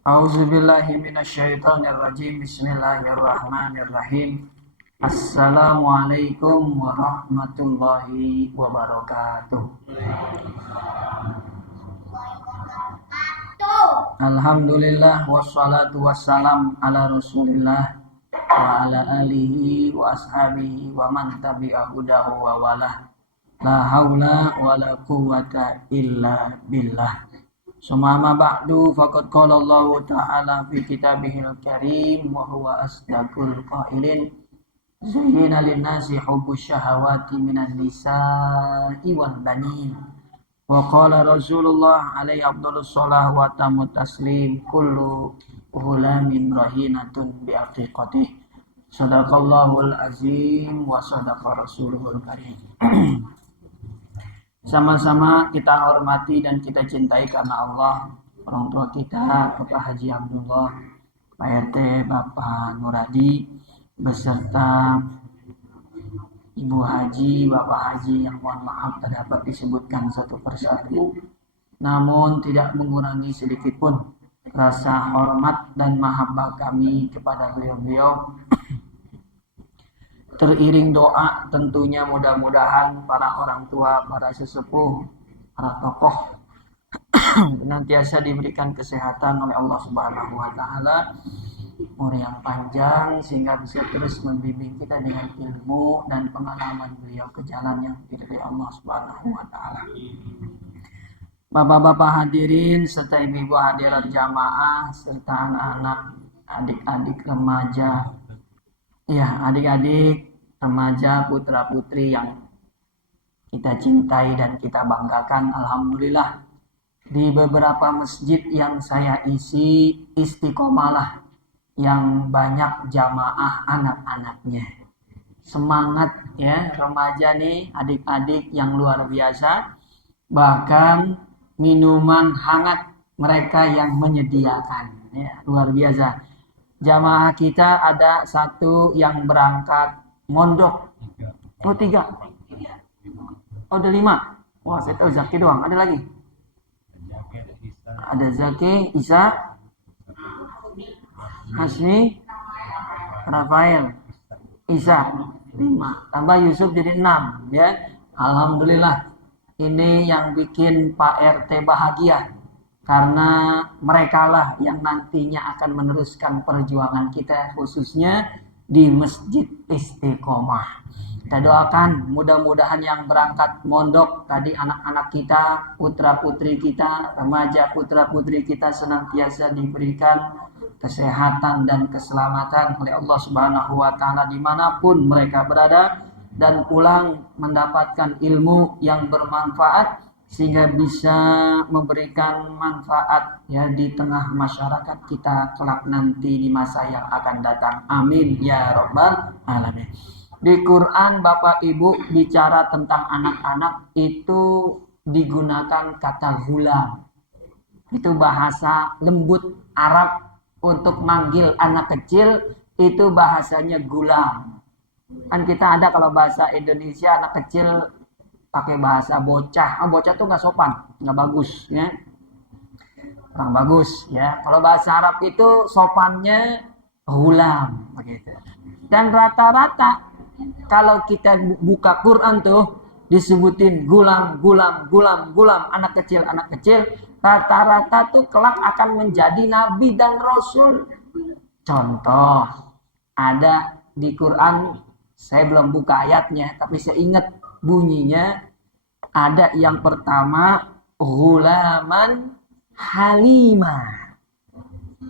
A'udzubillahi minasyaitonirrajim. Bismillahirrahmanirrahim. Assalamualaikum warahmatullahi wabarakatuh. Alhamdulillah wassalatu wassalam ala Rasulillah wa ala alihi wa ashabihi wa man tabi'ahu hudahu wa walah. La haula wa la quwwata illa billah. Sumama ba'du faqad qala Allah ta'ala fi kitabihil karim wa huwa asdaqul qailin. Zayyana lin-nasi hubbus syahawati minan nisa'i wal banin. Wa qala Rasulullah alaihi afdhalus shalah wa tamut taslim kullu ghulamin rahinatun bi aqiqatih. Shadaqallahul azim wa shadaqa rasuluhul karim. Sama-sama kita hormati dan kita cintai karena Allah orang tua kita, Bapak Haji Abdullah, Pak RT, Bapak Nuradi, beserta Ibu Haji, Bapak Haji yang mohon maaf tak dapat disebutkan satu persatu, namun tidak mengurangi sedikitpun rasa hormat dan mahabbah kami kepada beliau-beliau. Teriring doa tentunya mudah-mudahan para orang tua, para sesepuh, para tokoh senantiasa diberikan kesehatan oleh Allah Subhanahu wa taala, umur yang panjang sehingga bisa terus membimbing kita dengan ilmu dan pengalaman beliau ke jalan yang diridhai Allah Subhanahu wa taala. Bapak-bapak hadirin serta ibu-ibu hadirat jamaah serta anak-anak, adik-adik remaja, adik-adik remaja, putra-putri yang kita cintai dan kita banggakan. Alhamdulillah, di beberapa masjid yang saya isi istiqomalah yang banyak jamaah anak-anaknya. Semangat ya remaja nih, adik-adik yang luar biasa. Bahkan minuman hangat mereka yang menyediakan ya, luar biasa. Jamaah kita ada satu yang berangkat mondok. Oh 3. Oh ada 5. Wah saya tahu Zaki doang. Ada lagi? Ada Zaki, Isa, Hasmi, Rafael, Isa 5. Tambah Yusuf jadi 6 ya. Alhamdulillah. Ini yang bikin Pak RT bahagia. Karena merekalah yang nantinya akan meneruskan perjuangan kita khususnya di Masjid Istiqomah. Kita doakan mudah-mudahan yang berangkat mondok tadi anak-anak kita, putra-putri kita, remaja putra-putri kita senantiasa diberikan kesehatan dan keselamatan oleh Allah Subhanahu wa taala dimanapun mereka berada dan pulang mendapatkan ilmu yang bermanfaat sehingga bisa memberikan manfaat ya di tengah masyarakat kita kelak nanti di masa yang akan datang. Amin ya rabbal alamin. Di Quran Bapak Ibu bicara tentang anak-anak itu digunakan kata ghulam. Itu bahasa lembut Arab untuk manggil anak kecil itu bahasanya gulam. Kan kita ada kalau bahasa Indonesia anak kecil pakai bahasa bocah. Bocah tuh nggak sopan, nggak bagus ya, kurang bagus ya. Kalau bahasa Arab itu sopannya ghulam begitu. Dan rata-rata kalau kita buka Quran tuh disebutin gulam, gulam, gulam, gulam, anak kecil, anak kecil. Rata-rata tuh kelak akan menjadi nabi dan rasul. Contoh ada di Quran, saya belum buka ayatnya, tapi saya ingat bunyinya ada yang pertama ghulaman halimah,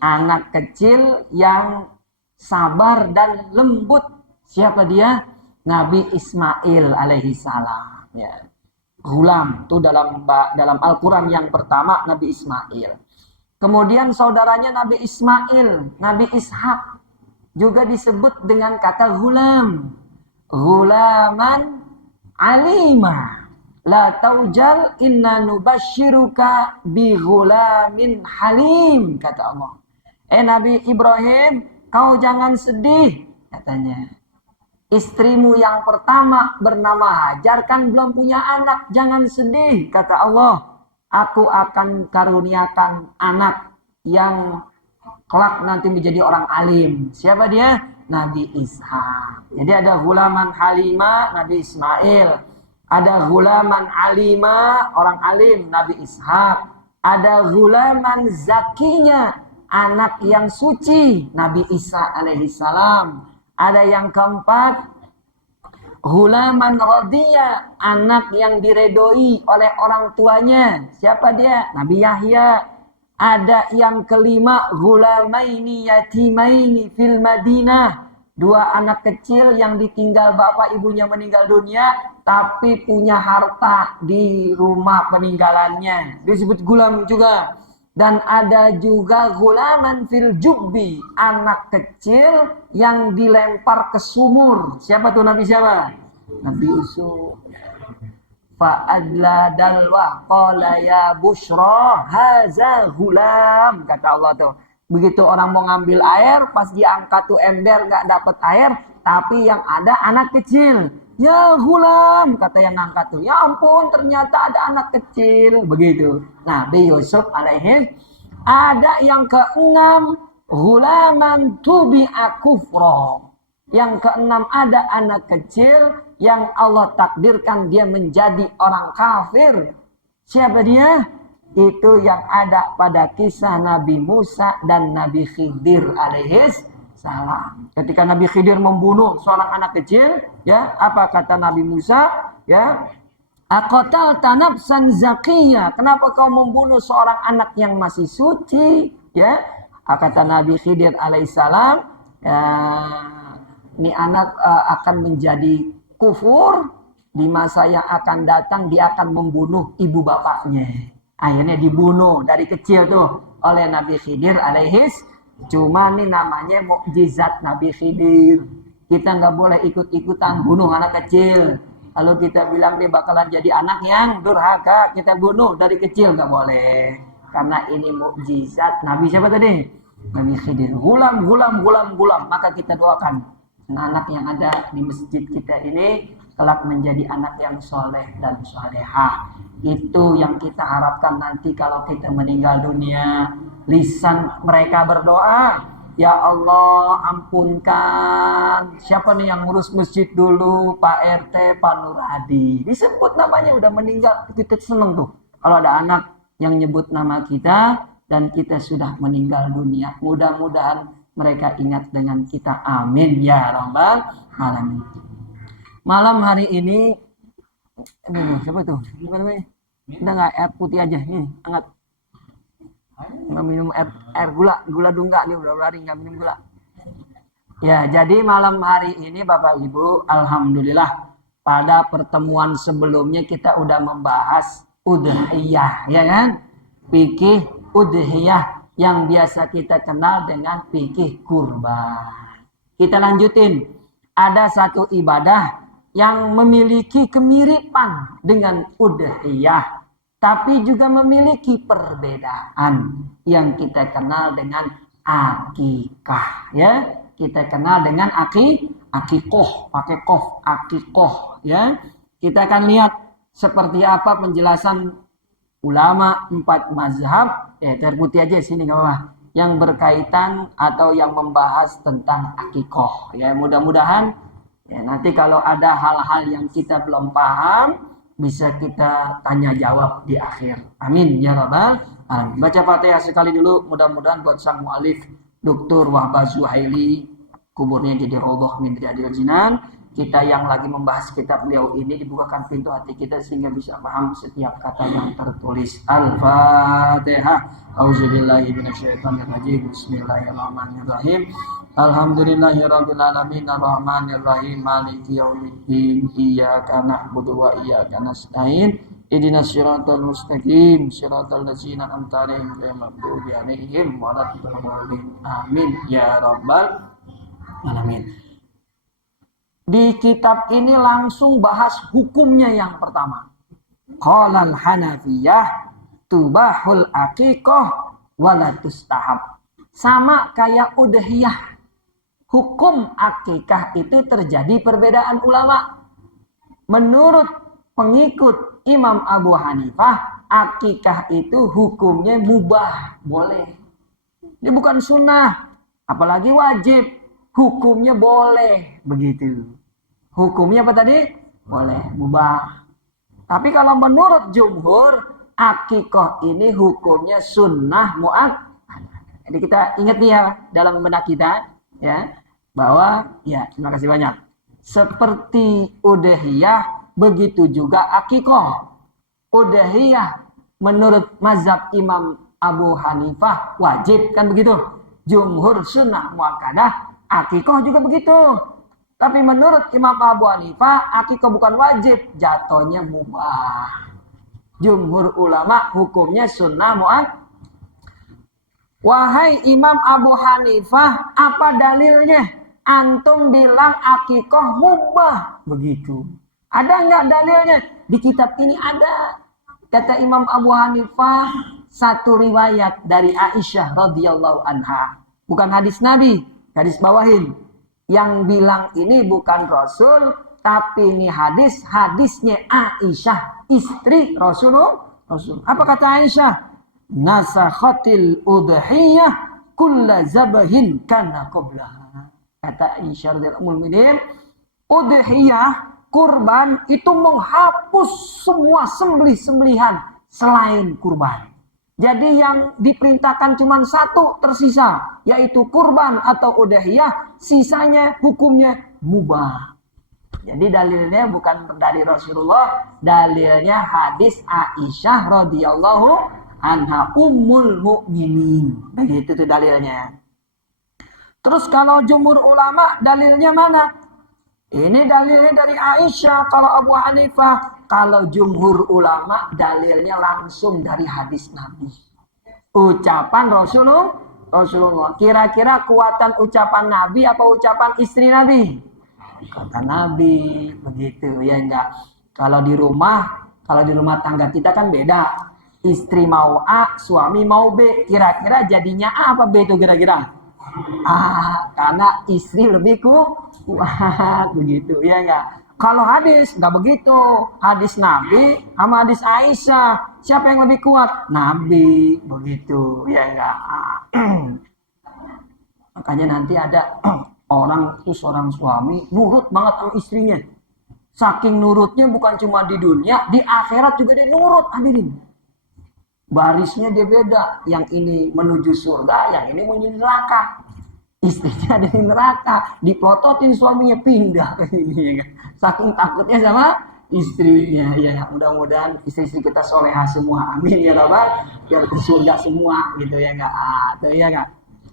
anak kecil yang sabar dan lembut. Siapa dia? Nabi Ismail alaihi salam ya. Ghulam itu dalam Al-Quran yang pertama Nabi Ismail. Kemudian saudaranya Nabi Ismail, Nabi Ishak juga disebut dengan kata ghulam. Ghulaman alima la taujal inna nubashiruka bi ghulamin halim, kata Allah. Nabi Ibrahim, kau jangan sedih katanya. Istrimu yang pertama bernama Hajar kan belum punya anak, jangan sedih kata Allah. Aku akan karuniakan anak yang kelak nanti menjadi orang alim. Siapa dia? Nabi Ishak. Jadi ada gulaman halima, Nabi Ismail. Ada gulaman alima, orang alim, Nabi Ishak. Ada gulaman zakinya, anak yang suci, Nabi Isa alaihi salam. Ada yang keempat, gulaman radhiya, anak yang diredoi oleh orang tuanya. Siapa dia? Nabi Yahya. Ada yang kelima, gulamaini yatimaini fil Madinah. Dua anak kecil yang ditinggal bapak ibunya meninggal dunia, tapi punya harta di rumah peninggalannya. Disebut gulam juga. Dan ada juga gulaman fil jubbi, anak kecil yang dilempar ke sumur. Siapa tuh Nabi siapa? Nabi Yusuf. Fa'adla dalwa qala ya bushra haza gulam, kata Allah tuh. Begitu orang mau ngambil air, pas diangkat tuh ember nggak dapet air, tapi yang ada anak kecil. Ya gulam, kata yang ngangkat tuh. Ya ampun, ternyata ada anak kecil. Begitu. Nabi Yusuf alaihi. Ada yang keenam, gulaman tubi'a kufra. Yang keenam, ada anak kecil yang Allah takdirkan dia menjadi orang kafir. Siapa dia? Itu yang ada pada kisah Nabi Musa dan Nabi Khidir alaihis salam. Ketika Nabi Khidir membunuh seorang anak kecil, ya, apa kata Nabi Musa? Ya, aqatalta nafsan zakiyah. Kenapa kau membunuh seorang anak yang masih suci? Ya, kata Nabi Khidir alaihissalam, ya, ini anak akan menjadi kufur di masa yang akan datang, dia akan membunuh ibu bapaknya. Akhirnya dibunuh dari kecil tuh oleh Nabi Khidir alaihis. Cuma nih namanya mukjizat Nabi Khidir. Kita nggak boleh ikut-ikutan bunuh anak kecil. Kalau kita bilang dia bakalan jadi anak yang durhaka, kita bunuh dari kecil, nggak boleh. Karena ini mukjizat Nabi siapa tadi? Nabi Khidir. Gulam. Maka kita doakan anak yang ada di masjid kita ini kelak menjadi anak yang soleh dan solehah. Itu yang kita harapkan nanti kalau kita meninggal dunia. Lisan mereka berdoa, ya Allah ampunkan. Siapa nih yang ngurus masjid dulu? Pak RT, Pak Nur Hadi. Disebut namanya, udah meninggal. Kita seneng tuh kalau ada anak yang nyebut nama kita dan kita sudah meninggal dunia. Mudah-mudahan mereka ingat dengan kita. Amin ya rabbal alamin. Malam hari ini, siapa tuh? Apa namanya? Udah nggak, air putih aja nih, hangat. Nggak minum air gula dunga nih, udah lari nggak minum gula. Ya, jadi malam hari ini Bapak Ibu, alhamdulillah pada pertemuan sebelumnya kita udah membahas udhiyah, ya kan? Fikih udhiyah yang biasa kita kenal dengan fikih kurban. Kita lanjutin, ada satu ibadah yang memiliki kemiripan dengan udhiyah, tapi juga memiliki perbedaan yang kita kenal dengan akikah, ya. Kita kenal dengan akikoh, pakai kof, akikoh, ya. Kita akan lihat seperti apa penjelasan ulama 4 mazhab, terputih aja sini nggak apa-apa, yang berkaitan atau yang membahas tentang akikoh, ya. Mudah-mudahan ya, nanti kalau ada hal-hal yang kita belum paham, bisa kita tanya jawab di akhir. Amin ya rabbal alamin. Baca Fatihah sekali dulu, mudah-mudahan buat sang mu'alif Dr. Wahbah Zuhaili, kuburnya jadi rodoh min riyadil jinan. Kita yang lagi membahas kitab beliau ini, dibukakan pintu hati kita sehingga bisa paham setiap kata yang tertulis. Al-Fatihah. Auzubillahi minasyaitonirrajim. Bismillahirrahmanirrahim. Alhamdulillahirabbil alamin arrahmanir rahim maliki yaumiddin iyyaka na'budu wa iyyaka nasta'in ihdinas siratal mustaqim siratal ladzina an'amta 'alaihim ghairil maghdubi 'alaihim waladdallin. Amin ya rabbal alamin. Di kitab ini langsung bahas hukumnya yang pertama. Qalal Hanafiyah tubahul aqiqah wala tustahab. Sama kayak udhiyah. Hukum akikah itu terjadi perbedaan ulama. Menurut pengikut Imam Abu Hanifah, akikah itu hukumnya mubah, boleh. Ini bukan sunnah, apalagi wajib. Hukumnya boleh, begitu. Hukumnya apa tadi? Boleh, mubah. Tapi kalau menurut jumhur, akikoh ini hukumnya sunnah mu'akkadah. Jadi kita ingat nih ya, dalam benak kita, ya, bahwa, ya, terima kasih banyak. Seperti udhiyah, begitu juga akikoh. Udhiyah menurut mazhab Imam Abu Hanifah wajib, kan begitu. Jumhur sunnah muakkadah, akikoh juga begitu. Tapi menurut Imam Abu Hanifah, akikoh bukan wajib, jatuhnya mubah. Jumhur ulama hukumnya sunnah muakkadah. Wahai Imam Abu Hanifah, apa dalilnya? Antum bilang akikoh mubah, begitu. Ada nggak dalilnya? Di kitab ini ada. Kata Imam Abu Hanifah, satu riwayat dari Aisyah radhiyallahu anha. Bukan hadis Nabi, hadis bawahin. Yang bilang ini bukan Rasul, tapi ini hadisnya Aisyah, istri Rasulullah. Apa kata Aisyah? Nasakhatil udhiyah kulla zabahin kana qablaha. Kata Aisyah radhiyallahu mu'minin, udhiyah, kurban itu menghapus semua sembelihan selain kurban. Jadi yang diperintahkan cuma satu tersisa, yaitu kurban atau udhiyah, sisanya hukumnya mubah. Jadi dalilnya bukan dari Rasulullah, dalilnya hadis Aisyah radhiyallahu anha ummul mukminin. Begitu tuh dalilnya. Terus kalau jumhur ulama dalilnya mana? Ini dalilnya dari Aisyah kalau Abu Hanifah. Kalau jumhur ulama dalilnya langsung dari hadis Nabi. Ucapan Rasulullah. Kira-kira kuatan ucapan Nabi apa ucapan istri Nabi? Kata Nabi, begitu ya enggak. Kalau di rumah tangga kita kan beda. Istri mau A, suami mau B. Kira-kira jadinya A apa B itu kira-kira? Karena istri lebih kuat, begitu ya enggak. Kalau hadis enggak begitu. Hadis Nabi sama hadis Aisyah, siapa yang lebih kuat? Nabi, begitu ya enggak. Makanya nanti ada seorang suami nurut banget sama istrinya. Saking nurutnya bukan cuma di dunia, di akhirat juga dia nurut, hadirin. Barisnya dia beda, yang ini menuju surga, yang ini menuju neraka. Istrinya ada di neraka, diplototin suaminya pindah ke sini, ya kan? Saking takutnya sama istrinya. Ya, mudah-mudahan istri-istri kita solehah semua, amin ya Rabbal, biar ke surga semua, gitu ya enggak? Tuh ya enggak.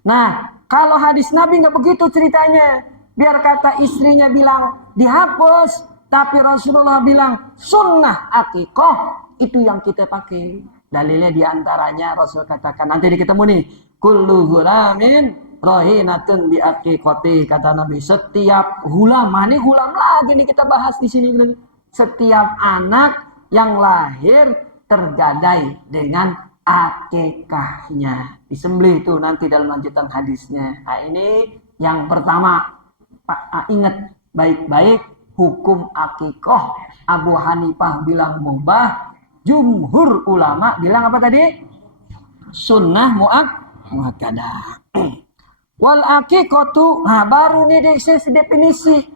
Nah, kalau hadis Nabi enggak begitu ceritanya. Biar kata istrinya bilang dihapus, tapi Rasulullah bilang sunnah akikoh, itu yang kita pakai. Dalilnya diantaranya Rasul katakan, nanti ketemu nih, kullu ghulamin rahinatun bi aqiqati, kata Nabi, setiap hulam, ini hulam lagi nih kita bahas di sini. Setiap anak yang lahir tergadai dengan akikahnya, disembelih itu nanti dalam lanjutan hadisnya. Nah, ini yang pertama, ingat baik-baik, hukum akikoh Abu Hanifah bilang mubah, jumhur ulama bilang apa tadi? Sunnah muakkadah. Wal aqiqatu, nah baru nih definisi.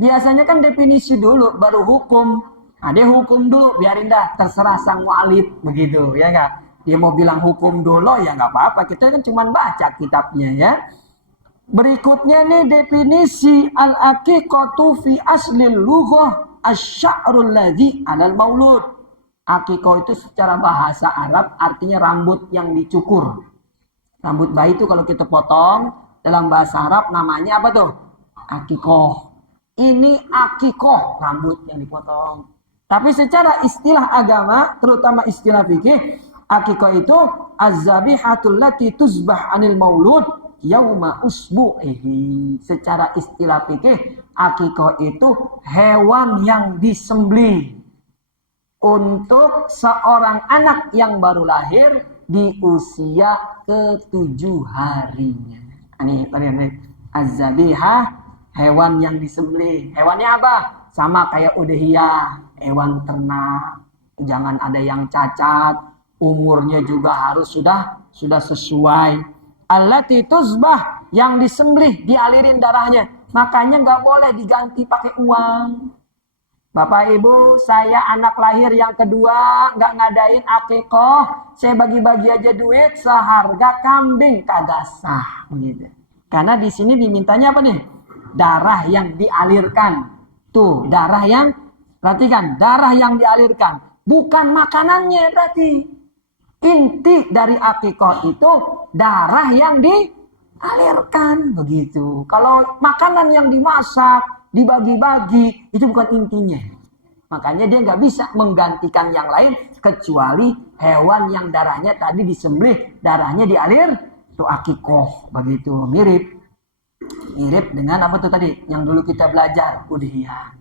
Biasanya kan definisi dulu baru hukum. Nah, dia hukum dulu, biarin dah, terserah sang mu'alif, begitu ya enggak. Dia mau bilang hukum dulu ya enggak apa-apa, kita kan cuma baca kitabnya ya. Berikutnya nih definisi al-aqiqatu fi aslil lughah asy-sya'rul ladzi 'alal maulud. Aqiqah itu secara bahasa Arab artinya rambut yang dicukur. Rambut bayi itu kalau kita potong, dalam bahasa Arab namanya apa tuh? Aqiqah. Ini aqiqah, rambut yang dipotong. Tapi secara istilah agama, terutama istilah fikih, aqiqah itu az-zabihatul lati tuzbah 'anil maulud yauma usbu'ihi. Secara istilah fikih, aqiqah itu hewan yang disembelih untuk seorang anak yang baru lahir di usia ke-7 harinya. Ini az-zabihah, hewan yang disembelih. Hewannya apa? Sama kayak udhiyah, hewan ternak. Jangan ada yang cacat, umurnya juga harus sudah sesuai. allati tuzbah, yang disembelih, dialirin darahnya. Makanya nggak boleh diganti pakai uang. Bapak Ibu, saya anak lahir yang kedua, nggak ngadain akikoh, saya bagi-bagi aja duit seharga kambing, kagak sah, begitu. Karena di sini dimintanya apa nih? Darah yang dialirkan. Tuh, darah yang, perhatikan, darah yang dialirkan, bukan makanannya berarti. Inti dari akikoh itu darah yang dialirkan, begitu. Kalau makanan yang dimasak, dibagi-bagi, itu bukan intinya. Makanya dia nggak bisa menggantikan yang lain kecuali hewan yang darahnya tadi disembelih, darahnya dialir, itu akikoh, begitu. Mirip dengan apa tuh tadi yang dulu kita belajar, udhiyah.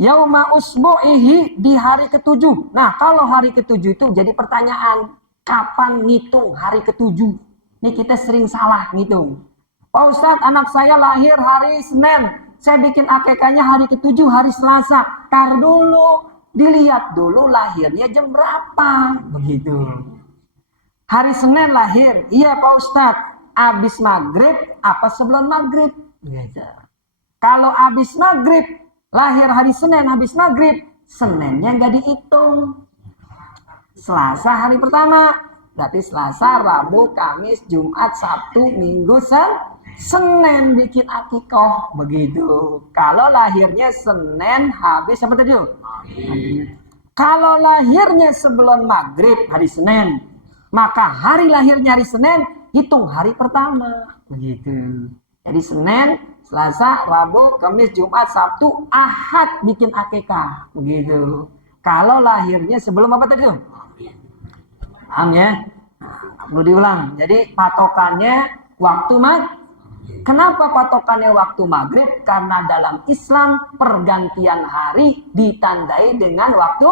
Yauma usbu'ihi, di hari ketujuh. Nah, kalau hari ketujuh itu jadi pertanyaan, kapan ngitung hari ketujuh? Ini kita sering salah ngitung. Pak Ustadz, anak saya lahir hari Senin, saya bikin akikahnya hari ketujuh, hari Selasa. Tar dulu, dilihat dulu lahirnya jam berapa, begitu. Hari Senin lahir, iya Pak Ustadz, abis maghrib apa sebelum maghrib? Gitu. Kalau abis maghrib, lahir hari Senin habis maghrib, Seninnya nggak dihitung. Selasa hari pertama, berarti Selasa, Rabu, Kamis, Jumat, Sabtu, Minggu, Senin bikin akikoh, begitu. Kalau lahirnya Senin habis apa tadi? Kalau lahirnya sebelum maghrib hari Senin, maka hari lahirnya hari Senin hitung hari pertama, begitu. Jadi Senin, Selasa, Rabu, Kamis, Jumat, Sabtu, Ahad bikin akikah, begitu. Kalau lahirnya sebelum apa tadi tuh? Paham ya? Nah, perlu diulang. Jadi patokannya waktu maghrib. Kenapa patokannya waktu maghrib? Karena dalam Islam pergantian hari ditandai dengan waktu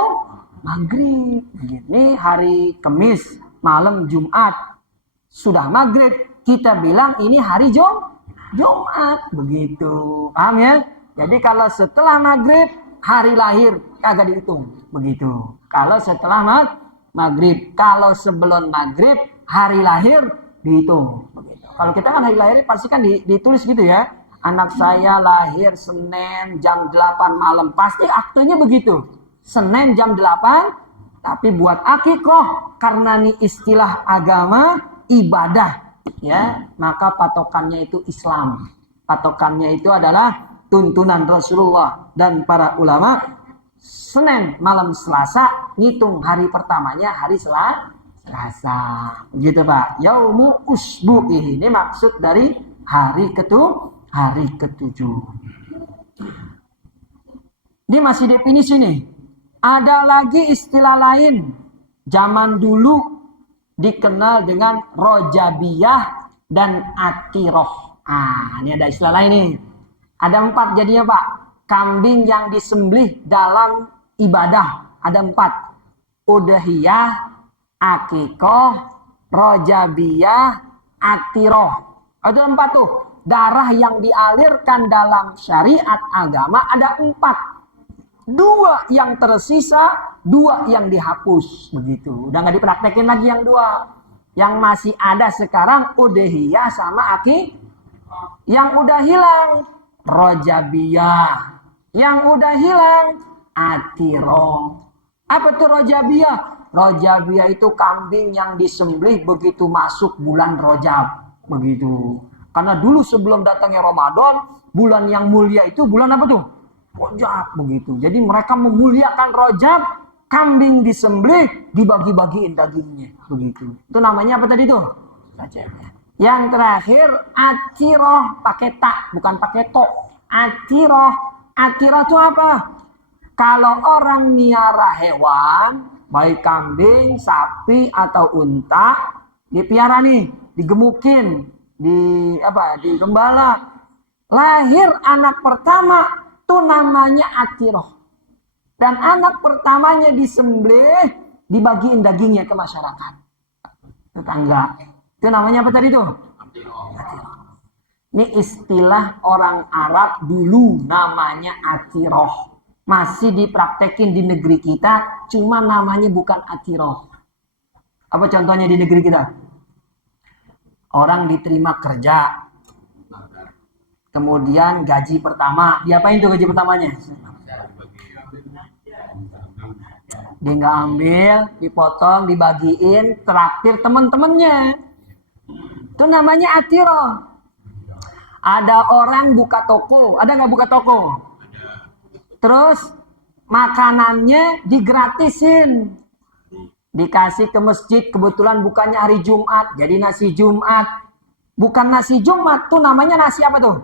maghrib. Ini hari Kamis, malam Jumat, sudah maghrib, kita bilang ini hari Jumat, begitu. Paham ya? Jadi kalau setelah maghrib, hari lahir kagak dihitung, begitu. Kalau setelah maghrib, kalau sebelum maghrib, hari lahir dihitung, begitu. Kalau kita kan hari lahir pasti kan ditulis gitu ya. Anak saya lahir Senin jam 8 malam, pasti aktenya begitu. Senin jam 8, tapi buat akikoh karena ini istilah agama, ibadah, ya, maka patokannya itu Islam. Patokannya itu adalah tuntunan Rasulullah dan para ulama. Senin malam Selasa, ngitung hari pertamanya hari Selasa, gitu Pak. Yaumu usbu'i, ini maksud dari hari ketujuh. Ini masih definisi nih. Ada lagi istilah lain, zaman dulu dikenal dengan rojabiyah dan atiroh. Ini ada istilah lain nih. Ada 4 jadinya Pak. Kambing yang disembelih dalam ibadah. Ada 4. Udhiyah, akikoh, rojabiyah, atiroh. Ada 4 tuh. Darah yang dialirkan dalam syariat agama ada 4. 2 yang tersisa, 2 yang dihapus, begitu. Udah nggak dipraktekin lagi yang 2. Yang masih ada sekarang udhiyah sama akikoh. Yang udah hilang rojabiyah. Yang udah hilang atiroh. Apa tuh rojabiyah? Rojabiyah itu kambing yang disembelih begitu masuk bulan Rojab, begitu. Karena dulu sebelum datangnya Ramadan, bulan yang mulia itu bulan apa tuh? Rojab, begitu. Jadi mereka memuliakan Rojab, kambing disembelih, dibagi-bagiin dagingnya, begitu. Itu namanya apa tadi tuh? Rojabiyah. Yang terakhir atiroh, pakai tak, bukan pakai to. Atiroh. Atiroh itu apa? Kalau orang miara hewan, baik kambing, sapi atau unta, dipiara nih, digemukin, digembala. Lahir anak pertama, itu namanya atiroh. Dan anak pertamanya disembelih, dibagiin dagingnya ke masyarakat, tetangga. Itu namanya apa tadi tuh? Atiroh. Ini istilah orang Arab dulu, namanya atiroh. Masih dipraktekin di negeri kita, cuma namanya bukan atiroh. Apa contohnya di negeri kita? Orang diterima kerja, kemudian gaji pertama, diapain tuh gaji pertamanya? Dia nggak ambil, dipotong, dibagiin, traktir teman-temannya. Itu namanya atiro. Ada orang buka toko, ada nggak buka toko? Terus makanannya digratisin, dikasih ke masjid, kebetulan bukannya hari Jumat, jadi nasi Jumat. Bukan nasi Jumat, tuh namanya nasi apa tuh?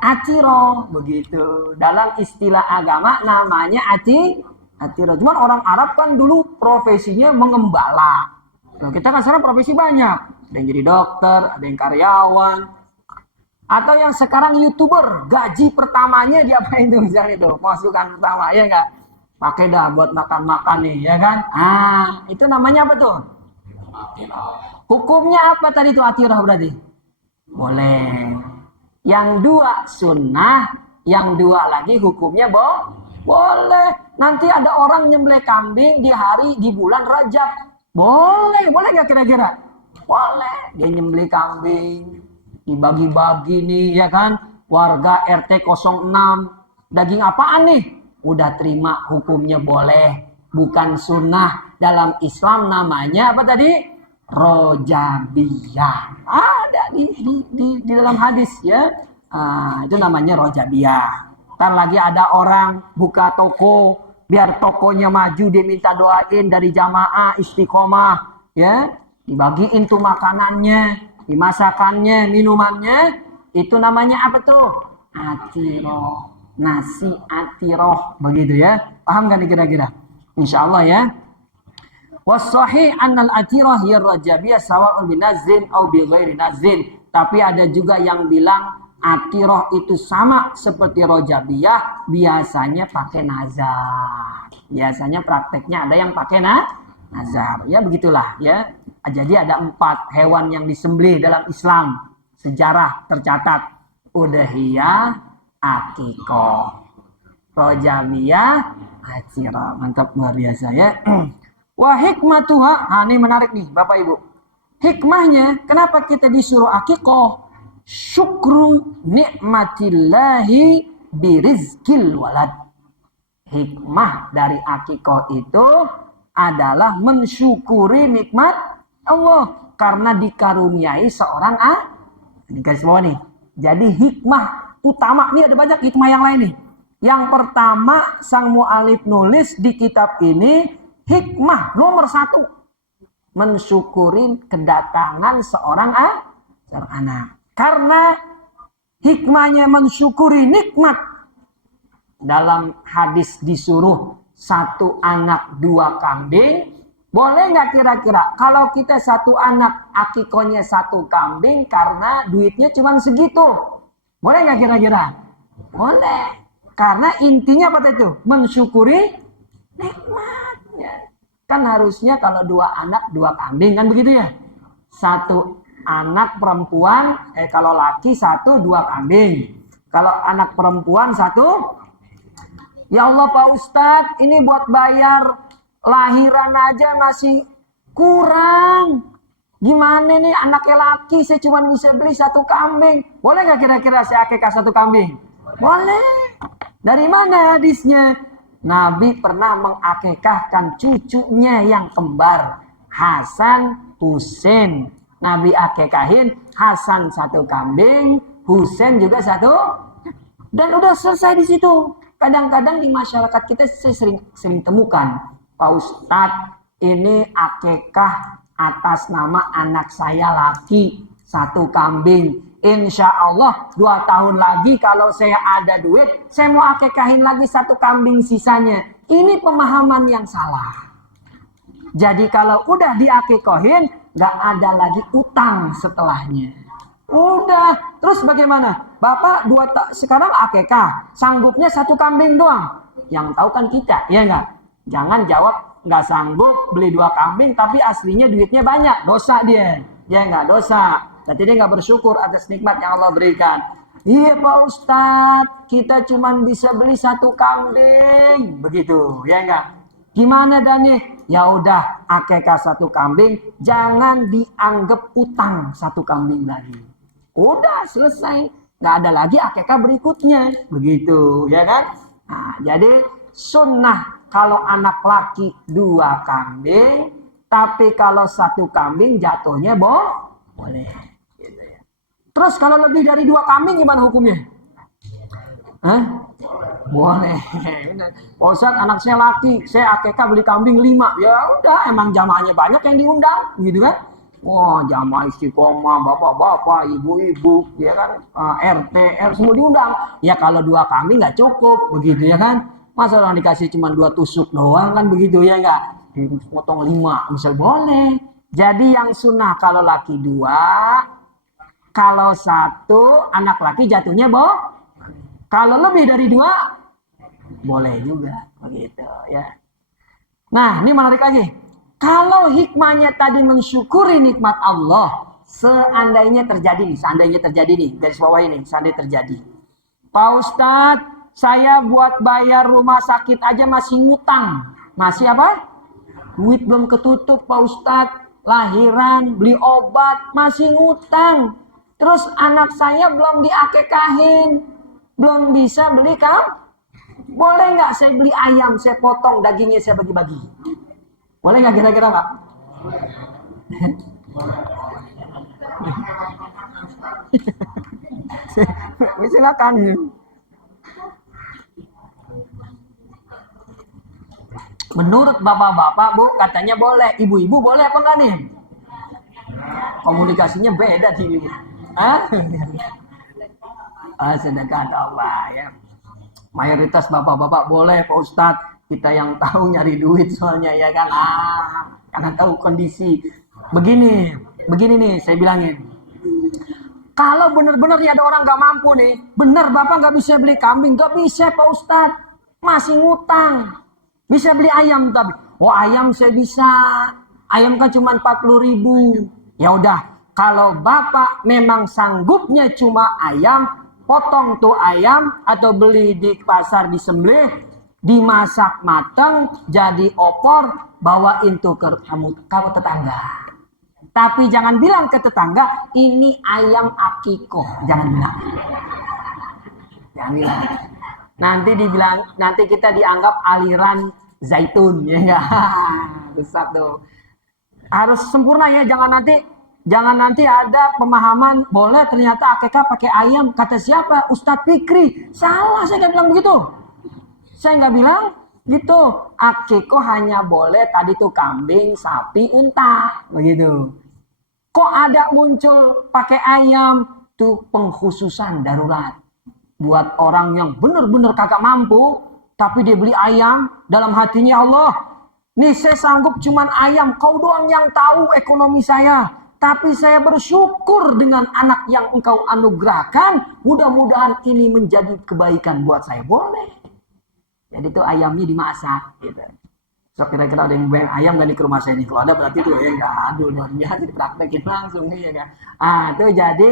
Atiro, begitu. Dalam istilah agama namanya atiro. Cuman orang Arab kan dulu profesinya mengembala. Nah, kita kan sekarang profesi banyak. Ada yang jadi dokter, ada yang karyawan. Atau yang sekarang YouTuber, gaji pertamanya diapain tuh misalnya tuh, masukan pertama, ya enggak? Pakai dah buat makan-makan nih, ya kan? Itu namanya apa tuh? Hukumnya apa tadi tuh atirah berarti? Boleh. Yang dua sunnah, yang dua lagi hukumnya boleh. Nanti ada orang nyembelih kambing di bulan Rajab. Boleh nggak kira-kira? Boleh. Dia nyembelih kambing, dibagi-bagi nih, ya kan? Warga RT 06, daging apaan nih? Udah terima, hukumnya boleh. Bukan sunnah. Dalam Islam namanya apa tadi? Rojabiyah. Ada di dalam hadis, ya. Itu namanya rojabiyah. Kan lagi ada orang buka toko, biar tokonya maju, dia minta doain dari jamaah istiqomah, ya. Dibagiin tuh makanannya, dimasakannya, minumannya. Itu namanya apa tuh? Atiro. Nasi atiro, begitu ya. Paham kan kira-kira? Insya Allah ya. Wasahih annal atirah hiya rajabiyah sawa'un binazrin aw bighairi nazrin. Tapi ada juga yang bilang atirah itu sama seperti rajabiyah, biasanya pakai nazar. Biasanya prakteknya ada yang pakai nazar. Ya begitulah ya. Jadi ada 4 hewan yang disembelih dalam Islam. Sejarah tercatat. Udhiyah, akikoh, rojabiyah, atirah. Mantap, luar biasa ya. Wah hikmatuha, ini menarik nih Bapak Ibu. Hikmahnya, kenapa kita disuruh akikoh? Syukru nikmatillahi birizkil walad. Hikmah dari akikoh itu adalah mensyukuri nikmat Allah karena dikaruniai seorang ini garis bawah nih. Jadi hikmah utama, ini ada banyak hikmah yang lain nih. Yang pertama, sang mu'alif nulis di kitab ini, hikmah nomor 1, mensyukuri kedatangan seorang anak. Karena hikmahnya mensyukuri nikmat. Dalam hadis disuruh 1 anak 2 kambing. Boleh nggak kira-kira kalau kita 1 anak akikohnya 1 kambing karena duitnya cuma segitu? Boleh nggak kira-kira? Boleh. Karena intinya apa itu? Mensyukuri nikmatnya. Kan harusnya kalau 2 anak 2 kambing kan begitu ya? 1 anak perempuan, kalau laki 1 2 kambing. Kalau anak perempuan 1. Ya Allah Pak Ustadz, ini buat bayar lahiran aja masih kurang. Gimana nih anaknya laki, saya cuma bisa beli 1 kambing. Boleh nggak kira-kira saya akikah 1 kambing? Boleh. Dari mana hadisnya? Nabi pernah mengakikahkan cucunya yang kembar, Hasan, Husain. Nabi akikahin Hasan 1 kambing, Husain juga 1. Dan udah selesai di situ. Kadang-kadang di masyarakat kita saya sering temukan, Pak Ustadz, ini akikah atas nama anak saya laki 1 kambing. Insya Allah 2 tahun lagi kalau saya ada duit, saya mau akikahin lagi 1 kambing sisanya. Ini pemahaman yang salah. Jadi kalau udah diakikohin, gak ada lagi utang setelahnya. Udah, terus bagaimana? Bapak sekarang akikah, sanggupnya 1 kambing doang. Yang tahu kan kita, ya enggak? Jangan jawab nggak sanggup beli 2 kambing tapi aslinya duitnya banyak, dosa dia. Ya enggak, dosa. Berarti dia nggak bersyukur atas nikmat yang Allah berikan. Iya Pak Ustadz, kita cuma bisa beli 1 kambing, begitu, ya enggak? Gimana Dani? ya udah akekah 1 kambing, jangan dianggap utang 1 kambing lagi. Udah selesai, nggak ada lagi akekah berikutnya, begitu ya kan? Nah, jadi sunnah kalau anak laki 2 kambing, tapi kalau 1 kambing jatuhnya boleh. Gitu ya. Terus kalau lebih dari 2 kambing gimana hukumnya? Hah? Boleh. Pak Ustadz, anak saya laki, saya akekah beli kambing 5. Ya udah, emang jamaahnya banyak yang diundang, gitu kan? Wah, jamaah istiqomah, bapak-bapak, ibu-ibu, ya kan, RT, semua diundang. Ya kalau 2 kambing nggak cukup, begitu ya kan? Masa orang dikasih cuma 2 tusuk doang kan begitu ya nggak? Dipotong 5, misal boleh. Jadi yang sunnah kalau laki 2, kalau 1 anak laki jatuhnya kalau lebih dari 2 boleh juga begitu ya. Nah, ini menarik lagi. Kalau hikmahnya tadi mensyukuri nikmat Allah, seandainya terjadi nih, garis bawah ini, seandainya terjadi. Pak Ustadz, saya buat bayar rumah sakit aja masih ngutang. Masih apa? Duit belum ketutup Pak Ustadz. Lahiran, beli obat, masih ngutang. Terus anak saya belum diakekahin. Belum bisa beli boleh nggak saya beli ayam, saya potong dagingnya, saya bagi-bagi? Boleh nggak kira-kira Pak? Silakan. Menurut bapak-bapak, Bu, katanya boleh. Ibu-ibu boleh apa enggak nih? Komunikasinya beda sih, Ibu. Sedekah Allah ya. Mayoritas bapak-bapak boleh Pak Ustadz, kita yang tahu nyari duit soalnya ya kan, karena tahu kondisi. Begini nih saya bilangin, kalau benar-benar ada orang gak mampu nih, benar bapak gak bisa beli kambing, gak bisa Pak Ustadz, masih ngutang. Bisa beli ayam tapi, ayam saya bisa, ayam kan cuma 40.000. Ya udah, kalau bapak memang sanggupnya cuma ayam, potong tuh ayam atau beli di pasar disembelih, dimasak matang jadi opor, bawain tuh ke kamu tetangga. Tapi jangan bilang ke tetangga ini ayam akikoh, jangan bilang. Jangan bilang. Nanti kita dianggap aliran zaitun ya enggak? Besar tuh. Harus sempurna ya, jangan nanti ada pemahaman boleh ternyata akekah pakai ayam. Kata siapa? Ustadz Fikri. Salah, saya nggak bilang begitu. Saya nggak bilang gitu. Akekah hanya boleh tadi tuh kambing, sapi, unta, begitu. Kok ada muncul pakai ayam? Tuh pengkhususan darurat buat orang yang benar-benar kagak mampu, tapi dia beli ayam, dalam hatinya Allah, nih saya sanggup cuman ayam, kau doang yang tahu ekonomi saya. Tapi saya bersyukur dengan anak yang engkau anugerahkan. Mudah-mudahan ini menjadi kebaikan buat saya. Boleh. Jadi itu ayamnya dimasak. Gitu. So kira-kira ada yang bayang ayam gak nih ke rumah saya nih? Kalau ada berarti tuh ya enggak. Aduh luar biasa dipraktekin langsung nih ya kan. Itu jadi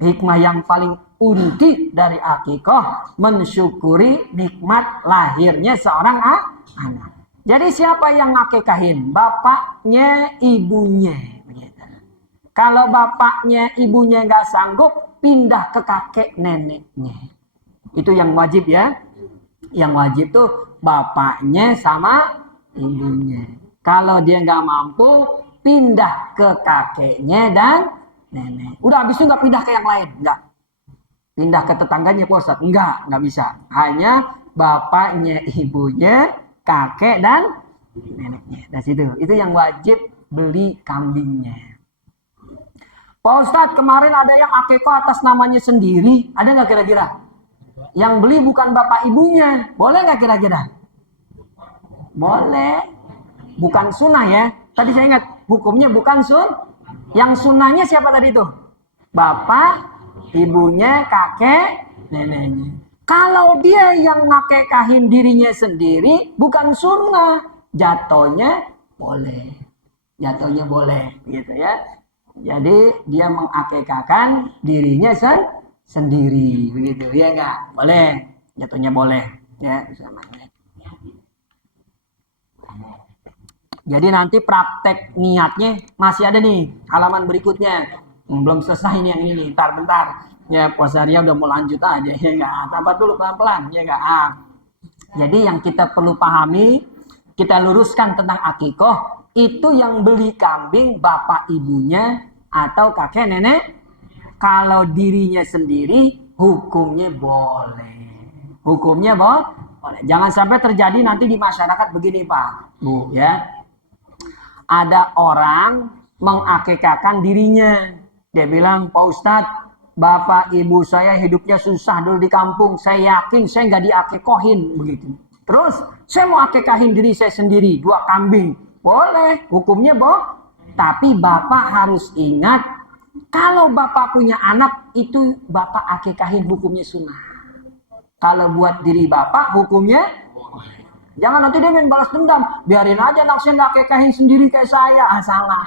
hikmah yang paling inti dari akikah, mensyukuri nikmat lahirnya seorang anak. Jadi siapa yang ngakikahin? Bapaknya, ibunya. Kalau bapaknya, ibunya nggak sanggup, pindah ke kakek neneknya. Itu yang wajib ya. Yang wajib tuh bapaknya sama ibunya. Kalau dia nggak mampu, pindah ke kakeknya dan nenek. Udah habis itu nggak pindah ke yang lain, nggak. Pindah ke tetangganya Pak Ustadz, nggak bisa. Hanya bapaknya, ibunya, kakek dan neneknya. Dari situ, itu yang wajib beli kambingnya. Pak Ustadz, kemarin ada yang akekah atas namanya sendiri, ada nggak kira-kira? Yang beli bukan bapak ibunya, boleh nggak kira-kira? Boleh. Bukan sunnah ya. Tadi saya ingat hukumnya bukan Yang sunnahnya siapa tadi itu? Bapak, ibunya, kakek, neneknya. Kalau dia yang ngakekahin dirinya sendiri, bukan sunnah, jatuhnya boleh. Jatuhnya boleh, gitu ya. Jadi dia mengakekahkan dirinya sendiri, begitu ya enggak? Boleh, jatuhnya boleh, ya. Jadi nanti praktek niatnya masih ada nih halaman berikutnya. Belum selesai nih yang ini, bentar. Ya puasa ria udah mau lanjut aja ya enggak. Tambah dulu pelan-pelan ya enggak. Jadi yang kita perlu pahami, kita luruskan tentang akikoh, itu yang beli kambing bapak ibunya atau kakek nenek. Kalau dirinya sendiri hukumnya boleh. Hukumnya boleh. Jangan sampai terjadi nanti di masyarakat begini Pak, Bu ya. Ada orang mengakikahkan dirinya. Dia bilang, Pak Ustadz, bapak ibu saya hidupnya susah dulu di kampung. Saya yakin saya nggak diakikohin begitu. Terus saya mau akikahin diri saya sendiri 2 kambing. Boleh, hukumnya tapi bapak harus ingat, kalau bapak punya anak itu bapak akikahin hukumnya sunnah. Kalau buat diri bapak hukumnya, jangan nanti dia main balas dendam. Biarin aja anak saya nggak akikahin sendiri kayak saya. Salah.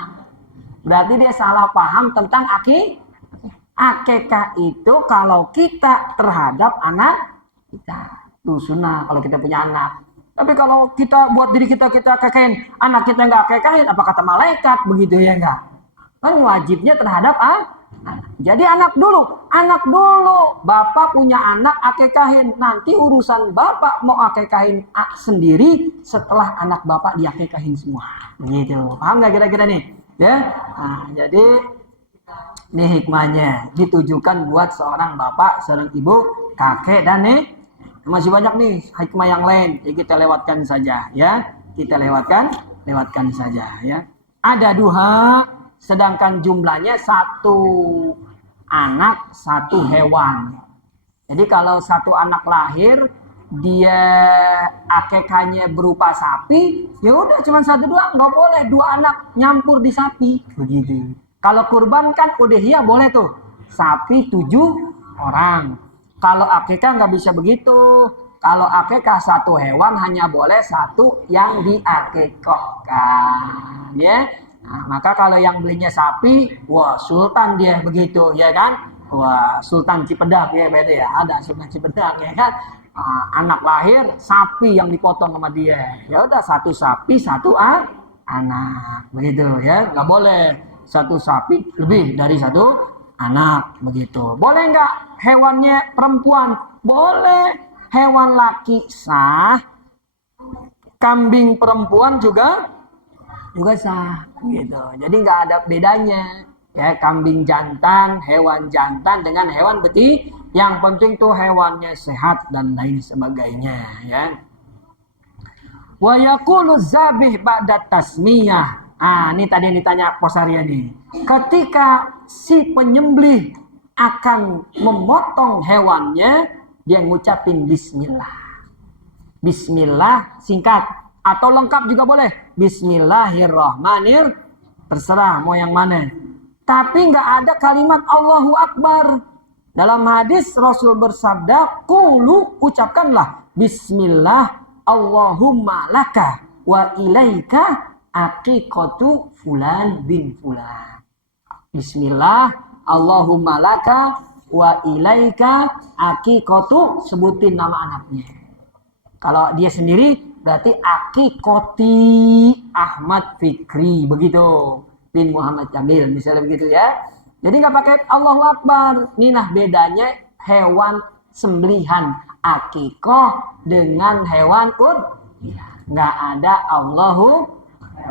Berarti dia salah paham tentang akikah itu kalau kita terhadap anak kita. Itu sunnah kalau kita punya anak. Tapi kalau kita buat diri kita akikahin, anak kita nggak akikahin, apa kata malaikat begitu ya enggak? Kan wajibnya terhadap jadi anak dulu, bapak punya anak akikahin, nanti urusan bapak mau akikahin sendiri setelah anak bapak diakikahin semua, begitu. Paham nggak kira-kira nih? Ya, jadi ini hikmahnya ditujukan buat seorang bapak, seorang ibu, kakek dan masih banyak nih hikmah yang lain, jadi kita lewatkan saja ya, lewatkan saja ya. Ada duha. Sedangkan jumlahnya 1 anak 1 hewan. Jadi kalau 1 anak lahir dia akikahnya berupa sapi, ya udah cuma 1 doang, nggak boleh 2 anak nyampur di sapi begitu. Kalau kurban kan udhiyah boleh tuh sapi 7 orang. Kalau akikah nggak bisa begitu. Kalau akikah 1 hewan hanya boleh 1 yang diakikahkan ya. Nah, maka kalau yang belinya sapi, wah sultan dia begitu, ya kan? Wah sultan Cipedak ya beda ya, ada sultan Cipedak ya kan? Anak lahir sapi yang dipotong sama dia, ya udah 1 sapi 1 anak, begitu ya, nggak boleh 1 sapi lebih dari 1 anak, begitu. Boleh nggak hewannya perempuan? Boleh, hewan laki sah, kambing perempuan juga sah gitu. Jadi nggak ada bedanya ya, kambing jantan, hewan jantan dengan hewan betina. Yang penting tuh hewannya sehat dan lain sebagainya ya. Wa yaqulu zabih ba'da tasmiyah. Ini tadi yang ditanya Posaria nih. Ketika si penyembelih akan memotong hewannya, dia ngucapin bismillah. Bismillah singkat atau lengkap juga boleh. Bismillahirrahmanirrahim. Terserah mau yang mana. Tapi nggak ada kalimat Allahu Akbar. Dalam hadis Rasul bersabda, "Qulu, ucapkanlah Bismillah Allahumma laka wa ilaika aqiqatu fulan bin fulan." Bismillah Allahumma laka wa ilaika aqiqatu, sebutin nama anaknya. Kalau dia sendiri berarti Akikoti Ahmad Fikri begitu, bin Muhammad Jamil misalnya begitu ya. Jadi nggak pakai Allahu Akbar. Ini nah bedanya hewan sembelihan akikoh dengan hewan nggak ada Allahu.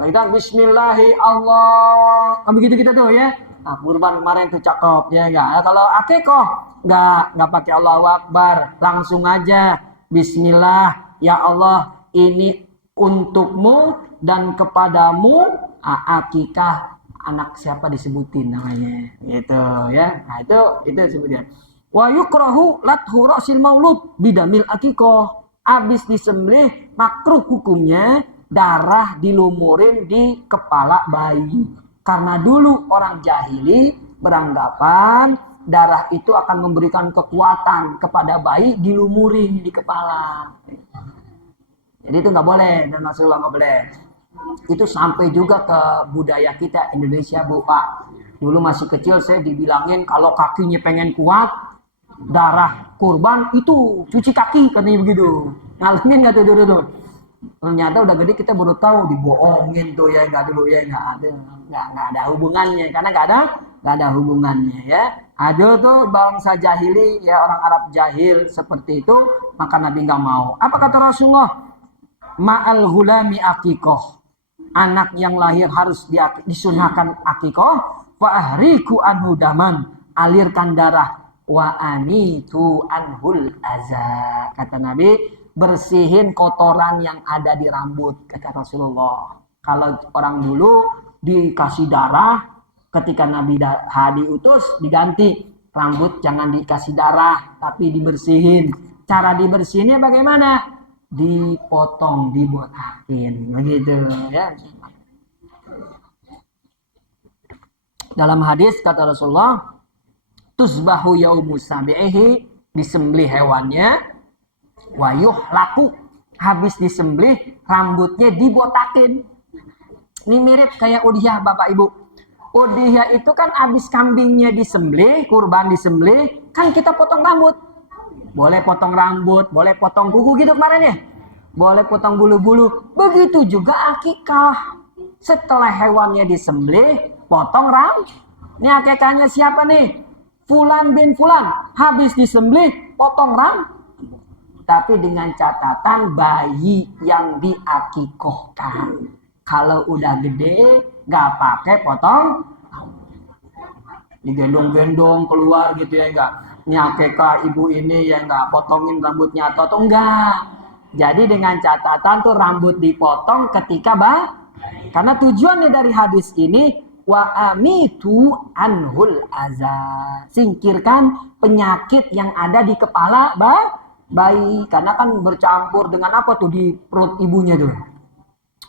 Kita Bismillahi Allah. Begitu kita tuh ya. Kurban kemarin tuh cakep ya enggak. Kalau akikoh nggak pakai Allahu Akbar, langsung aja Bismillah ya Allah, ini untukmu dan kepadamu akikah anak siapa disebutin namanya gitu ya. Nah itu sebutnya. Wa yukrahu lathu ra'sil maulud bidamil akikoh. Habis disembelih makruh hukumnya darah dilumurin di kepala bayi. Karena dulu orang jahili beranggapan darah itu akan memberikan kekuatan kepada bayi, dilumurin di kepala. Jadi itu nggak boleh, dan Rasulullah nggak boleh. Itu sampai juga ke budaya kita Indonesia, Bu Pak. Dulu masih kecil saya dibilangin kalau kakinya pengen kuat, darah kurban itu cuci kaki katanya begitu. Ngalamin nggak tuh dulu? Ternyata udah gede kita baru tahu dibohongin tuh ya, nggak dulu ya, nggak ada hubungannya, karena nggak ada hubungannya ya. Ada tuh bangsa jahili ya, orang Arab jahil seperti itu, maka Nabi nggak mau. Apa kata Rasulullah? Ma'al hulami akikoh, anak yang lahir harus disunahkan akikoh. Wa ahriku anhu daman, alirkan darah. Wa anitu anhul aza, kata Nabi, bersihin kotoran yang ada di rambut, kata Rasulullah. Kalau orang dulu dikasih darah, ketika Nabi diutus diganti, rambut jangan dikasih darah tapi dibersihin. Cara dibersihinnya bagaimana? Dipotong, dibotakin, begitu ya. Dalam hadis kata Rasulullah, tusbahu yaumus sabihi, disembelih hewannya, wayuh laku, habis disembelih rambutnya dibotakin. Ini mirip kayak udhiyah Bapak Ibu. Udhiyah itu kan habis kambingnya disembelih, kurban disembelih, kan kita potong rambut. Boleh potong rambut, boleh potong kuku gitu kemarin ya. Boleh potong bulu-bulu. Begitu juga akikah. Setelah hewannya disembelih, potong rambut. Ini akikahnya siapa nih? Fulan bin Fulan. Habis disembelih, potong rambut. Tapi dengan catatan bayi yang diakikohkan. Kalau udah gede, nggak pakai potong. Digendong-gendong keluar gitu ya, enggak. Ini akikah ibu ini ya, enggak potongin rambutnya atau enggak. Jadi dengan catatan tuh rambut dipotong ketika karena tujuannya dari hadis ini, wa amitu anhul aza, singkirkan penyakit yang ada di kepala bayi, karena kan bercampur dengan apa tuh di perut ibunya tuh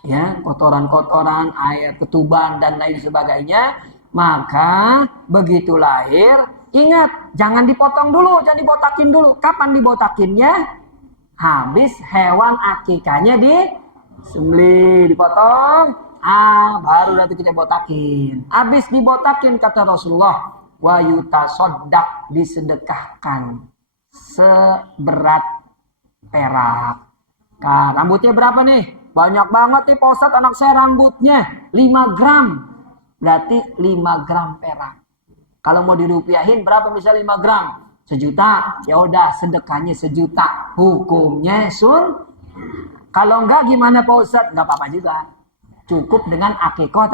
ya, kotoran-kotoran, air ketuban dan lain sebagainya. Maka begitu lahir, ingat jangan dipotong dulu, jangan dibotakin dulu. Kapan dibotakinnya? Habis hewan akikahnya disembelih, dipotong, baru nanti kita botakin. Habis dibotakin kata Rasulullah, wa yutasoddaq, disedekahkan seberat perak. Nah, rambutnya berapa nih? Banyak banget nih Pak Ustadz, anak saya rambutnya 5 gram. Berarti 5 gram perak. Kalau mau dirupiahin berapa bisa 5 gram? 1 juta. Ya udah sedekahnya 1 juta. Hukumnya Kalau enggak gimana Pak Ustadz? Enggak apa-apa juga. Cukup dengan akikah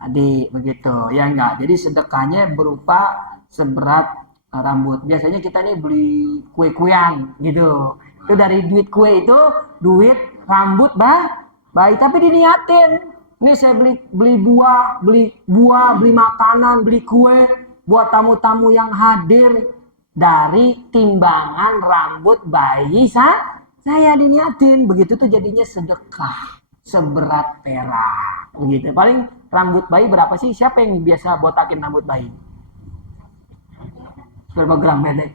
tadi begitu. Ya enggak. Jadi sedekahnya berupa seberat rambut. Biasanya kita nih beli kue-kuean gitu. Itu dari duit kue itu duit rambut bayi, tapi diniatin. Ini saya beli buah, beli makanan, beli kue buat tamu-tamu yang hadir, dari timbangan rambut bayi saya diniatin. Begitu tuh jadinya sedekah seberat perak. Begitu. Paling rambut bayi berapa sih? Siapa yang biasa botakin rambut bayi? Berapa gram beda?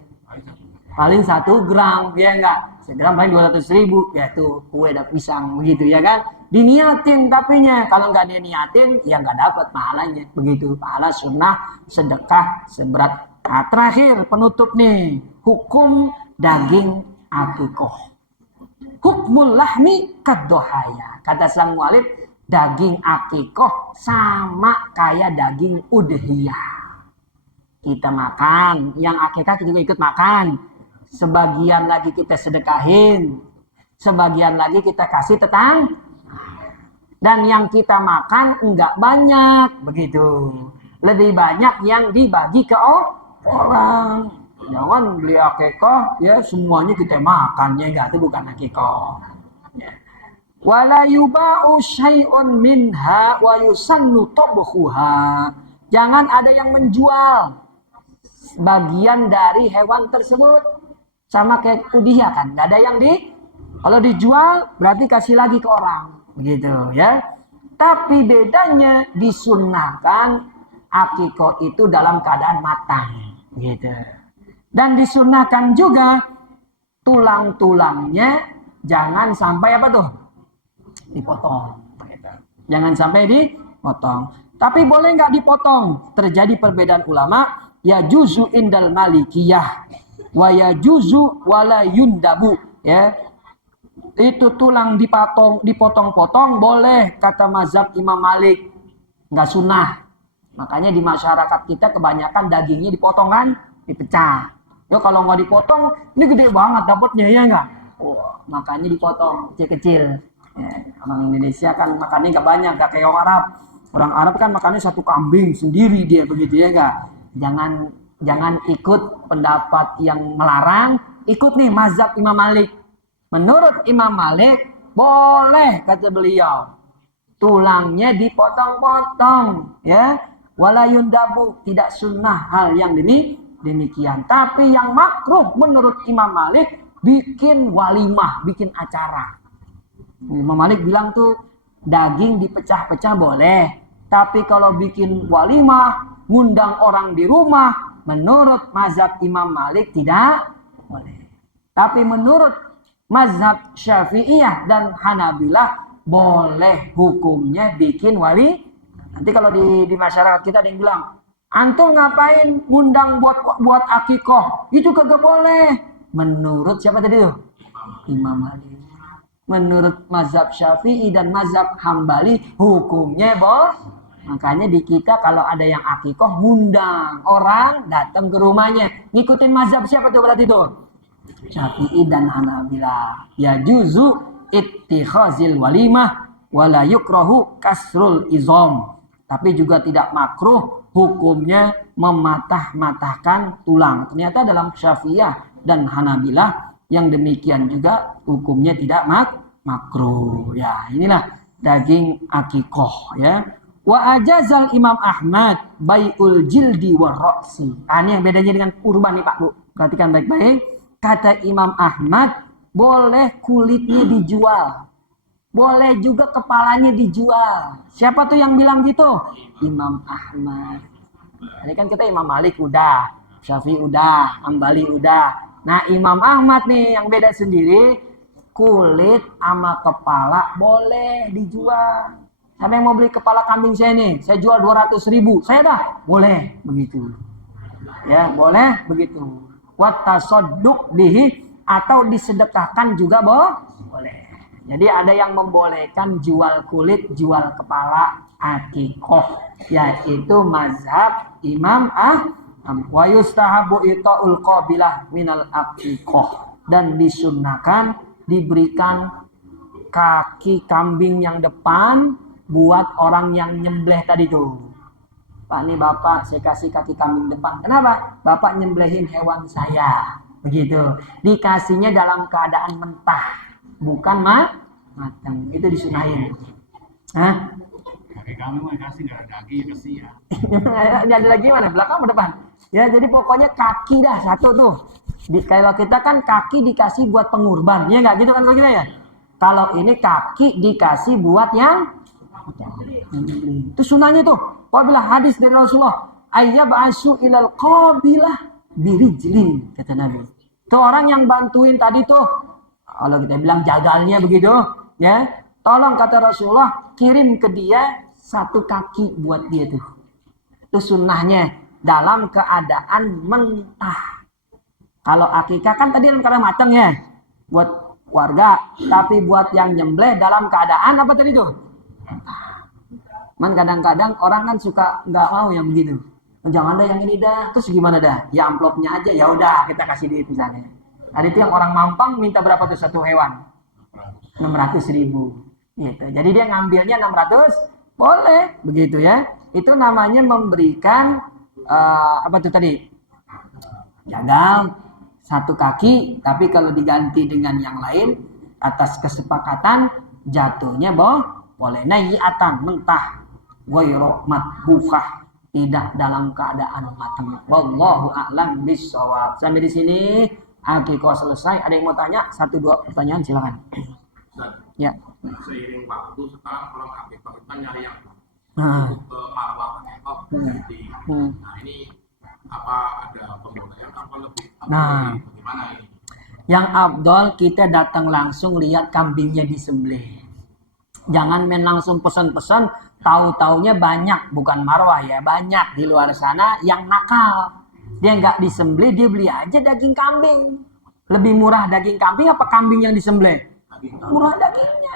Paling 1 gram, ya enggak? 1 gram paling 200.000, ya tuh kue dan pisang begitu ya kan? Diniatin tapinya, kalau nggak diniatin ya nggak dapat pahalanya begitu. Pahala sunnah sedekah seberat. Nah, terakhir penutup nih, hukum daging akikoh. Hukmul lahmi kaddohaya. Kata sang mualif, daging akikoh sama kayak daging udhiyah. Kita makan, yang akikah juga ikut makan. Sebagian lagi kita sedekahin, sebagian lagi kita kasih tetangga. Dan yang kita makan enggak banyak, begitu. Lebih banyak yang dibagi ke orang. Jangan beli akikah, ya semuanya kita makan, ya enggak, itu bukan akikah. Wala yuba'u syai'un minha wa yusannu tabkhuha. Jangan ada yang menjual bagian dari hewan tersebut. Sama kayak udhiyah kan, nggak ada yang kalau dijual berarti kasih lagi ke orang, begitu ya. Tapi bedanya disunnahkan akikah itu dalam keadaan matang, gitu. Dan disunnahkan juga tulang-tulangnya jangan sampai apa tuh dipotong, gitu. Jangan sampai dipotong. Tapi boleh nggak dipotong? Terjadi perbedaan ulama. Ya juzu indal malikiyah, wa yajuzu wala yundabu, ya. itu tulang dipotong-potong boleh, kata mazhab Imam Malik, nggak sunnah. Makanya di masyarakat kita kebanyakan dagingnya dipotong kan, dipecah. Ya kalau nggak dipotong, ini gede banget dapatnya ya nggak? Wah, makanya dipotong kecil-kecil. Ya, orang Indonesia kan makannya nggak banyak, nggak kayak orang Arab. Orang Arab kan makannya satu kambing sendiri dia begitu ya nggak? Jangan ikut pendapat yang melarang, ikut nih mazhab Imam Malik. Menurut Imam Malik boleh, kata beliau, tulangnya dipotong-potong, ya, wala yundabu, tidak sunnah hal yang demikian. Tapi yang makruh menurut Imam Malik bikin walimah, bikin acara. Imam Malik bilang tuh daging dipecah-pecah boleh, tapi kalau bikin walimah, ngundang orang di rumah, menurut mazhab Imam Malik tidak boleh. Tapi menurut mazhab Syafi'iyah dan Hanabilah boleh, hukumnya bikin wali. Nanti kalau di masyarakat kita ada yang bilang, antum ngapain ngundang buat akikoh? Itu kagak boleh. Menurut siapa tadi tuh? Imam Malik. Menurut mazhab Syafi'i dan mazhab Hambali hukumnya boleh. Makanya di kita kalau ada yang akikoh, ngundang orang datang ke rumahnya. Ngikutin mazhab siapa tuh berarti tuh? Syafi'i dan Hanabilah. Ya juzu ittikhazil walimah wala yukrahu kasrul izom. Tapi juga tidak makruh hukumnya mematah-matahkan tulang. Ternyata dalam Syafi'iyah dan Hanabilah yang demikian juga hukumnya tidak makruh. Ya, inilah daging akikoh ya. Wa ajazal Imam Ahmad bai'ul jildi wa ra'si. Ini yang bedanya dengan kurban nih Pak Bu. Perhatikan baik-baik. Kata Imam Ahmad, boleh kulitnya dijual. Boleh juga kepalanya dijual. Siapa tuh yang bilang gitu? Imam Ahmad. Ini kan kita Imam Malik udah, Syafi'i udah, Hambali udah. Nah Imam Ahmad nih yang beda sendiri. Kulit sama kepala boleh dijual. Siapa yang mau beli kepala kambing saya nih? Saya jual 200.000. Saya dah? Boleh begitu. Ya, boleh begitu. Wattasadduq bihi, atau disedekahkan juga boleh. Jadi ada yang membolehkan jual kulit, jual kepala akikoh, yaitu mazhab Imam Ahmad. Wa yustahabu ita'ul qabilah minal akikoh, dan disunnahkan diberikan kaki kambing yang depan buat orang yang nyembelih tadi tuh. Pak, nih Bapak saya kasih kaki kambing depan. Kenapa? Bapak nyembelihin hewan saya. Begitu. Dikasihnya dalam keadaan mentah, bukan matang. Itu disunahin. Hah? Kaki kamu kasih nggak ada daging kasih ya. Ada lagi mana? Belakang atau depan? Ya, jadi pokoknya kaki dah satu tuh. Kalau kita kan kaki dikasih buat pengurban, ya nggak gitu kan kalau kita ya? Kalau ini kaki dikasih buat yang itu sunahnya tuh. Apabila hadis dari Rasulullah, ayyab'asu ilal qabilah birijlin, kata Nabi. Itu orang yang bantuin tadi tuh, kalau kita bilang jagalnya begitu, ya. Tolong kata Rasulullah, kirim ke dia satu kaki buat dia tuh. Itu sunnahnya dalam keadaan mentah. Kalau akikah kan tadi karena matang ya, buat warga. Tapi buat yang nyembelih dalam keadaan apa tadi tuh? Man kadang-kadang orang kan suka nggak mau yang begitu. Jangan dah yang ini dah. Terus gimana dah? Ya amplopnya aja. Ya udah kita kasih duit misalnya. Ada itu yang orang Mampang minta berapa tuh satu hewan? 600.000. Gitu. Jadi dia ngambilnya 600, boleh begitu ya. Itu namanya memberikan apa tuh tadi? Jagal satu kaki, tapi kalau diganti dengan yang lain atas kesepakatan jatuhnya boleh nayiatan mentah, ghairu matbufah, tidak dalam keadaan matang. Wallahu a'lam bishawab. Sampai di sini akikah selesai. Ada yang mau tanya? 1-2 pertanyaan silakan. Ya. Seiring waktu sekarang kalau akikah kita nyari yang Nah, marwah akikah berarti. Nah ini apa ada pembolehan apa lebih? Nah. Bagaimana ini? Yang afdol kita datang langsung lihat kambingnya disembelih. Jangan main langsung pesan-pesan, tahu-taunya banyak, bukan marwah ya, banyak di luar sana yang nakal. Dia nggak disembelih, dia beli aja daging kambing. Lebih murah daging kambing apa kambing yang disembelih? Murah dagingnya.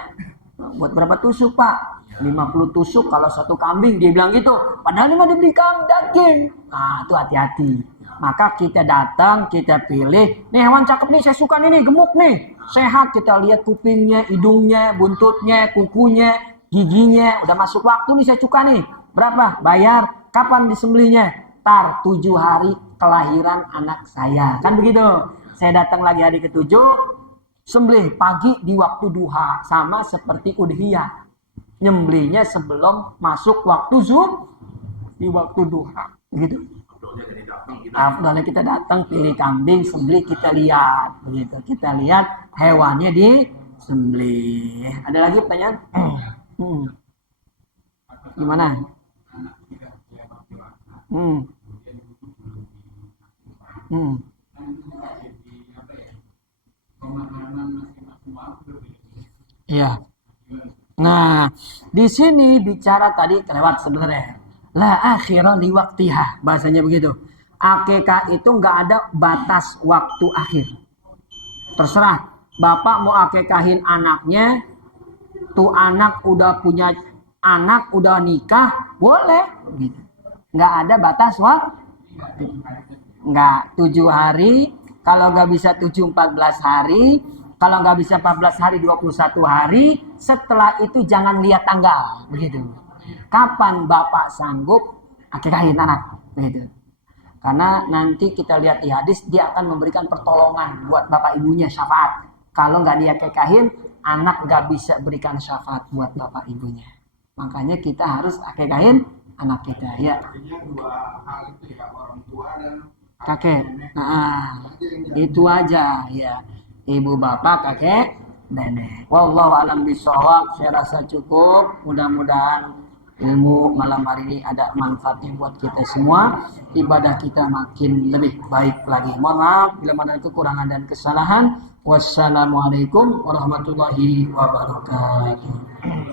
Buat berapa tusuk, Pak? 50 tusuk kalau satu kambing, dia bilang gitu. Padahal ini mah dibeli daging. Nah, itu hati-hati. Maka kita datang, kita pilih. Nih hewan cakep nih, saya suka nih, gemuk nih. Sehat, kita lihat kupingnya, hidungnya, buntutnya, kukunya, giginya. Udah masuk waktu nih, saya suka nih. Berapa? Bayar. Kapan disembelihnya? Tar 7 hari kelahiran anak saya. Kan begitu. Saya datang lagi hari ke-7, sembelih pagi di waktu duha. Sama seperti udhiyah. Nyembelihnya sebelum masuk waktu zuhur di waktu duha, gitu. Afdalnya kita datang pilih kambing, sembelih, kita lihat, begitu. Kita lihat hewannya di sembelih. Ada lagi pertanyaan? Gimana? Iya. Nah, di sini bicara tadi kelewat sebenarnya. La akhirah li waktiha, bahasanya begitu. Akikah itu nggak ada batas waktu akhir. Terserah, bapak mau akikahin anaknya, tuh anak udah punya anak, udah nikah, boleh. Gitu. Nggak ada batas waktu. Nggak 7 hari, kalau nggak bisa 7 14 hari, kalau nggak bisa 14 hari 21 hari, setelah itu jangan lihat tanggal, begitu. Kapan bapak sanggup akikahin anak, begitu. Karena nanti kita lihat di hadis, dia akan memberikan pertolongan buat bapak ibunya, syafaat. Kalau nggak diakikahin, anak nggak bisa berikan syafaat buat bapak ibunya. Makanya kita harus akikahin anak kita, ya. Artinya 2 hal itu ya, orang tua dan Kakek. Nah, itu aja, ya. Ibu, bapak, kakek, nenek. Wallahu a'lam bishawab. Saya rasa cukup. Mudah-mudahan ilmu malam hari ini ada manfaatnya buat kita semua. Ibadah kita makin lebih baik lagi. Mohon maaf bila mana kekurangan dan kesalahan. Wassalamualaikum warahmatullahi wabarakatuh.